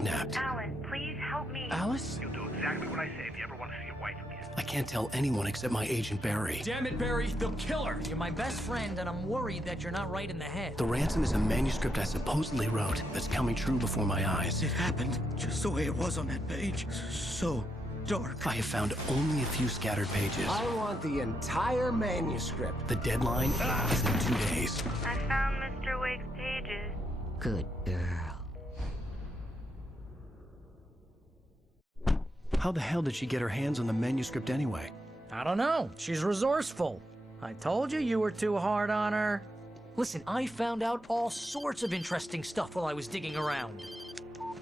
kidnapped. Alan, please help me. Alice? You'll do exactly what I say if you ever want to see your wife again. I can't tell anyone except my agent Barry. Damn it, Barry, they'll kill her! You're my best friend, and I'm worried that you're not right in the head. The ransom is a manuscript I supposedly wrote that's coming true before my eyes. It happened just the way it was on that page. So dark. I have found only a few scattered pages. I want the entire manuscript. The deadline is in 2 days. I found Mr. Wake's pages. Good girl. How the hell did she get her hands on the manuscript anyway? I don't know. She's resourceful. I told you were too hard on her. Listen, I found out all sorts of interesting stuff while I was digging around.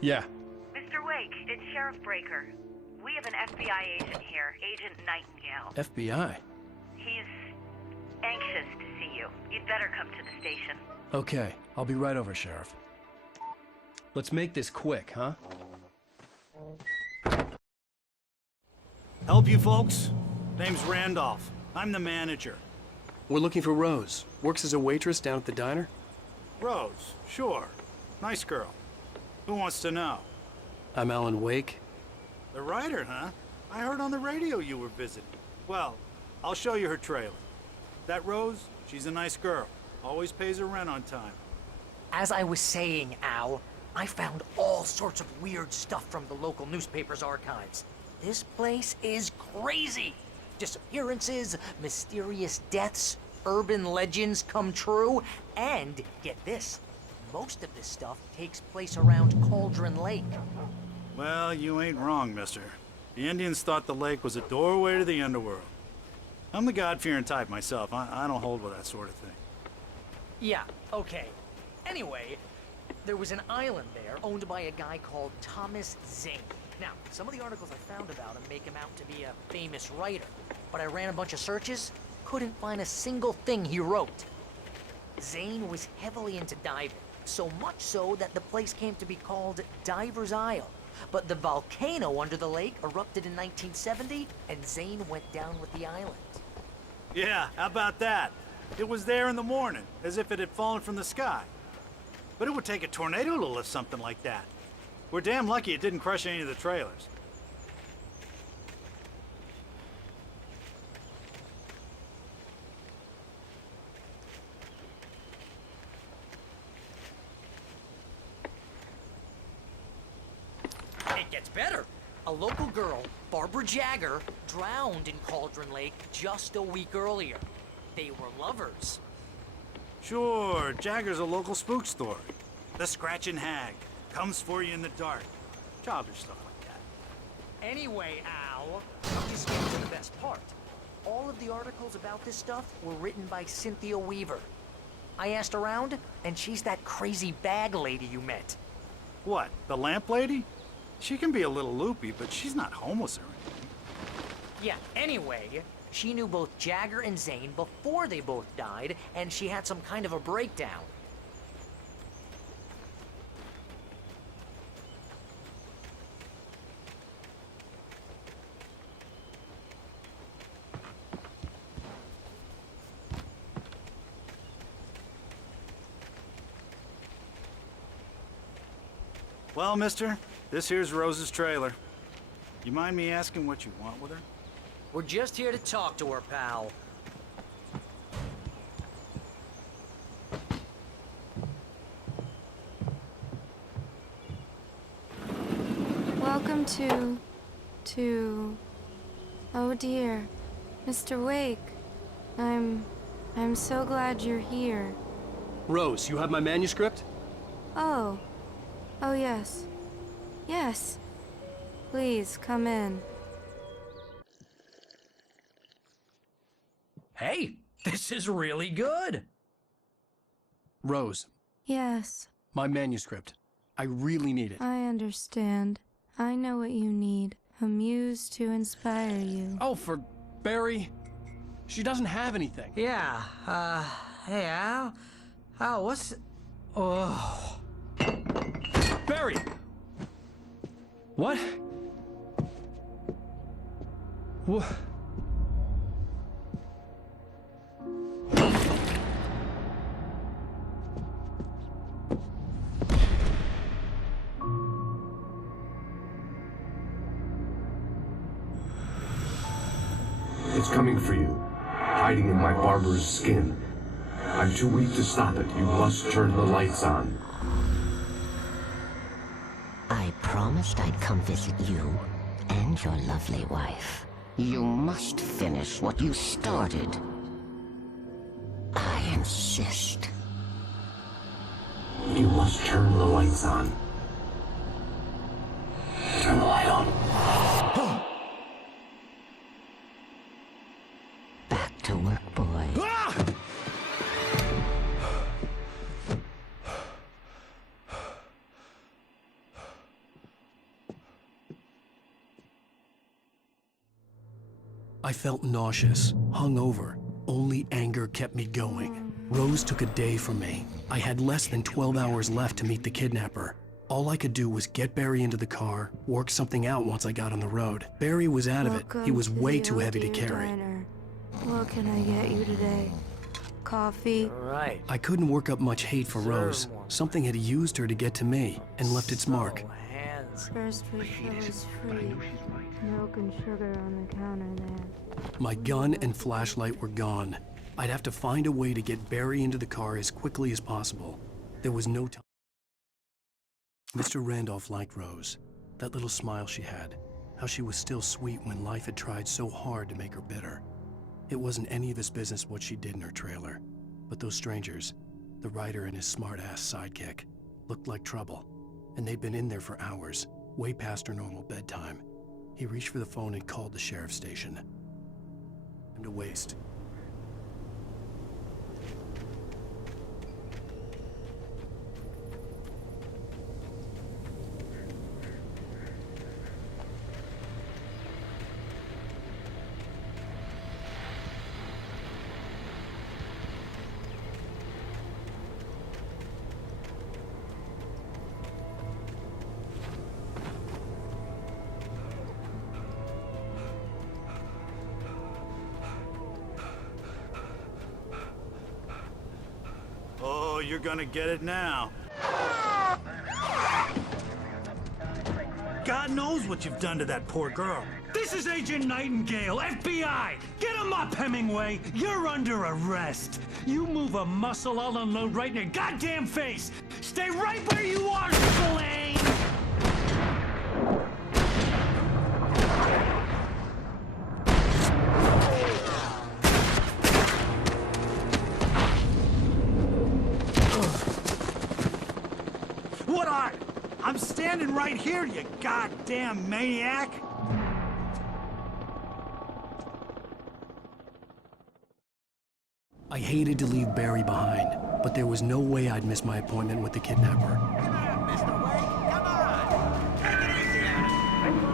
Yeah. Mr. Wake, it's Sheriff Breaker. We have an FBI agent here, Agent Nightingale. FBI? He's anxious to see you. You'd better come to the station. Okay, I'll be right over, Sheriff. Let's make this quick, huh? Help you folks? Name's Randolph. I'm the manager. We're looking for Rose. Works as a waitress down at the diner. Rose, sure. Nice girl. Who wants to know? I'm Alan Wake. The writer, huh? I heard on the radio you were visiting. Well, I'll show you her trailer. That Rose, she's a nice girl. Always pays her rent on time. As I was saying, Al, I found all sorts of weird stuff from the local newspaper's archives. This place is crazy. Disappearances, mysterious deaths, urban legends come true, and get this, most of this stuff takes place around Cauldron Lake. Well, you ain't wrong, mister. The Indians thought the lake was a doorway to the underworld. I'm the God-fearing type myself. I don't hold with that sort of thing. Yeah, okay. Anyway, there was an island there owned by a guy called Thomas Zane. Now, some of the articles I found about him make him out to be a famous writer, but I ran a bunch of searches, couldn't find a single thing he wrote. Zane was heavily into diving, so much so that the place came to be called Diver's Isle. But the volcano under the lake erupted in 1970, and Zane went down with the island. Yeah, how about that? It was there in the morning, as if it had fallen from the sky. But it would take a tornado to lift something like that. We're damn lucky it didn't crush any of the trailers. It gets better. A local girl, Barbara Jagger, drowned in Cauldron Lake just a week earlier. They were lovers. Sure, Jagger's a local spook story. The Scratching Hag comes for you in the dark. Childish stuff like that. Anyway, Al, I'm just getting to the best part. All of the articles about this stuff were written by Cynthia Weaver. I asked around, and she's that crazy bag lady you met. What, the lamp lady? She can be a little loopy, but she's not homeless or anything. Yeah, anyway, she knew both Jagger and Zane before they both died, and she had some kind of a breakdown. Well, mister, this here's Rose's trailer. You mind me asking what you want with her? We're just here to talk to her, pal. Welcome to... Oh dear, Mr. Wake. I'm so glad you're here. Rose, you have my manuscript? Oh. Oh, yes. Yes. Please, come in. Hey, this is really good. Rose, Yes, my manuscript. I really need it. I understand. I know what you need. A muse to inspire you. Oh, for Barry? She doesn't have anything. Yeah, hey, Al? Al, what's... Oh... Barry! What? What? It's coming for you, hiding in my barber's skin. I'm too weak to stop it. You must turn the lights on. I promised I'd come visit you and your lovely wife. You must finish what you started. I insist. You must turn the lights on. Turn the light on. Back to work, boy. I felt nauseous, hungover. Only anger kept me going. Rose took a day from me. I had less than 12 hours left to meet the kidnapper. All I could do was get Barry into the car, work something out once I got on the road. Barry was out of it. He was way too heavy to carry. What can I get you today? Coffee? Right. I couldn't work up much hate for Rose. Something had used her to get to me and left its mark. Hands. First refill is free. Milk and sugar on the counter there. My gun and flashlight were gone. I'd have to find a way to get Barry into the car as quickly as possible. There was no time. Mr. Randolph liked Rose. That little smile she had. How she was still sweet when life had tried so hard to make her bitter. It wasn't any of his business what she did in her trailer. But those strangers, the writer and his smart-ass sidekick, looked like trouble. And they'd been in there for hours, way past her normal bedtime. He reached for the phone and called the sheriff's station. Time to waste. Oh, you're gonna get it now. God knows what you've done to that poor girl. This is Agent Nightingale, FBI! Get him up, Hemingway! You're under arrest! You move a muscle, I'll unload right in your goddamn face! Stay right where you are, Spillane! I'm standing right here, you goddamn maniac! I hated to leave Barry behind, but there was no way I'd miss my appointment with the kidnapper. Come on, Mr. Wake, come on! Take it easy on him!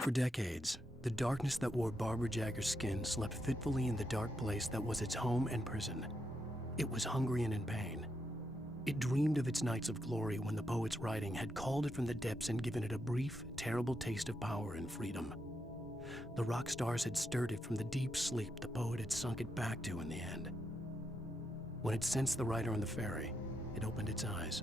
For decades, the darkness that wore Barbara Jagger's skin slept fitfully in the dark place that was its home and prison. It was hungry and in pain. It dreamed of its nights of glory when the poet's writing had called it from the depths and given it a brief, terrible taste of power and freedom. The rock stars had stirred it from the deep sleep the poet had sunk it back to in the end. When it sensed the writer on the ferry, it opened its eyes.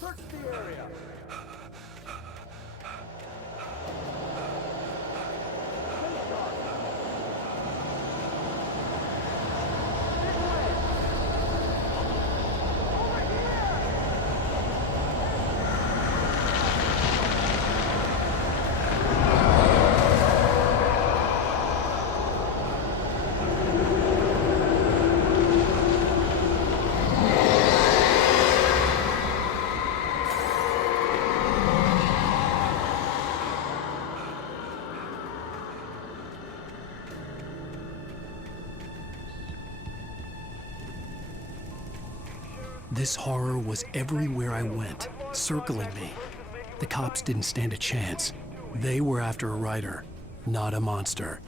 Search the area. This horror was everywhere I went, circling me. The cops didn't stand a chance. They were after a writer, not a monster.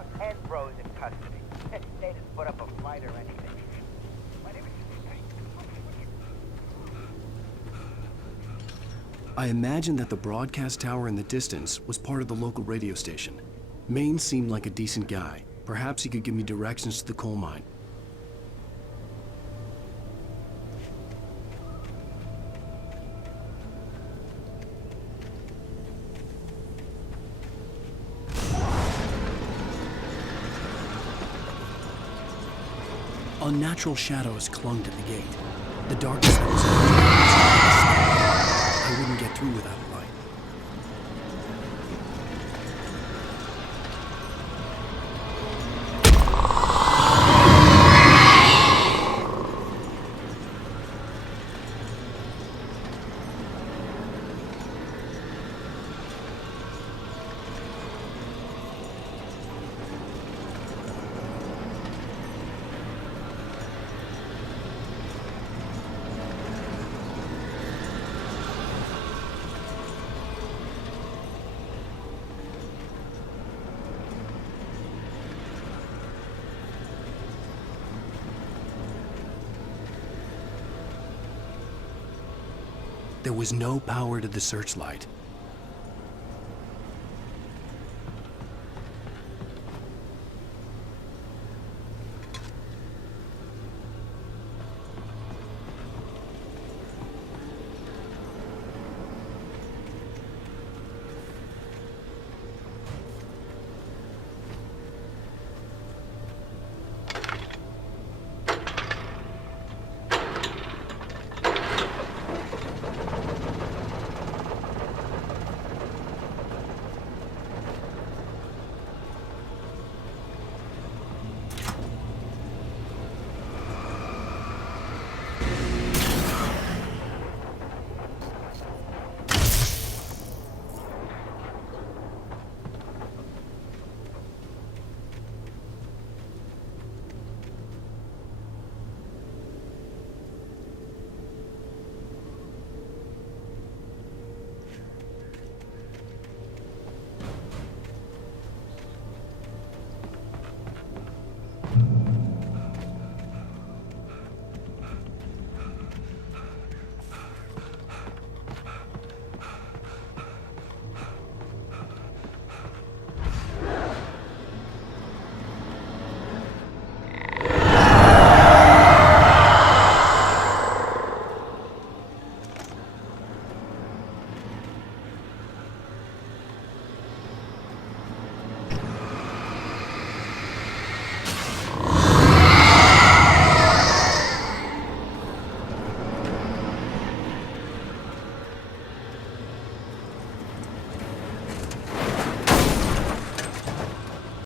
have 10 bros in custody. They didn't put up a fight or anything. My name is... I imagined that the broadcast tower in the distance was part of the local radio station. Maine seemed like a decent guy. Perhaps he could give me directions to the coal mine. Unnatural shadows clung to the gate. The darkness that was I wouldn't get through without a light. There was no power to the searchlight.